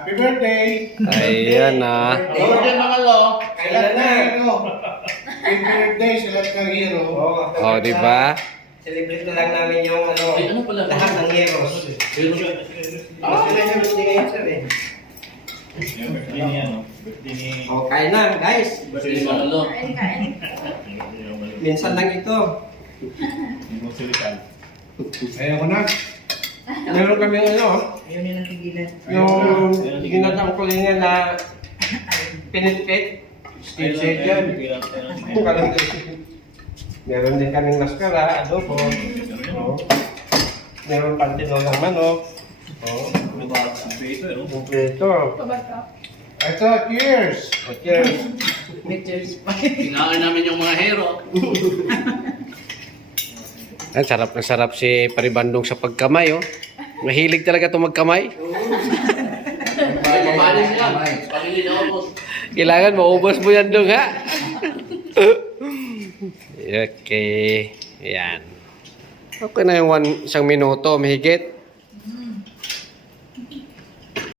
Happy birthday! Ayan na. Birthday mga lo. Kailan na hero? Happy birthday sa lahat ng hero. O, di ba? Celebrate na lang namin yung Ay, ano pala? lahat ng heroes. Pero, Sila yung birthday ngayon, sir eh. Yung birthday niya, no? Birthday ni... O, kain na, guys. birthday mga lo. Minsan lang ito. Yung musical. Ayaw ko na. Meron kami ano, Ayaw nilang tigilan. yung ginatang kulingan na pinitpit. Steve said yan. Meron din kaming maskara, adobo. Oh. Meron pang tinolang manok. Oh. Kompleto. Ito, cheers! Okay. May cheers pa. Kinain namin yung mga hero. Ang sarap na sarap si Paribandong sa pagkamay, oh. Mahilig talaga ito magkamay. Papalis yan. Pagili na ako. Kailangan maubos mo yan dong, ha? Okay. Yan. Okay na yung isang minuto, mahigit.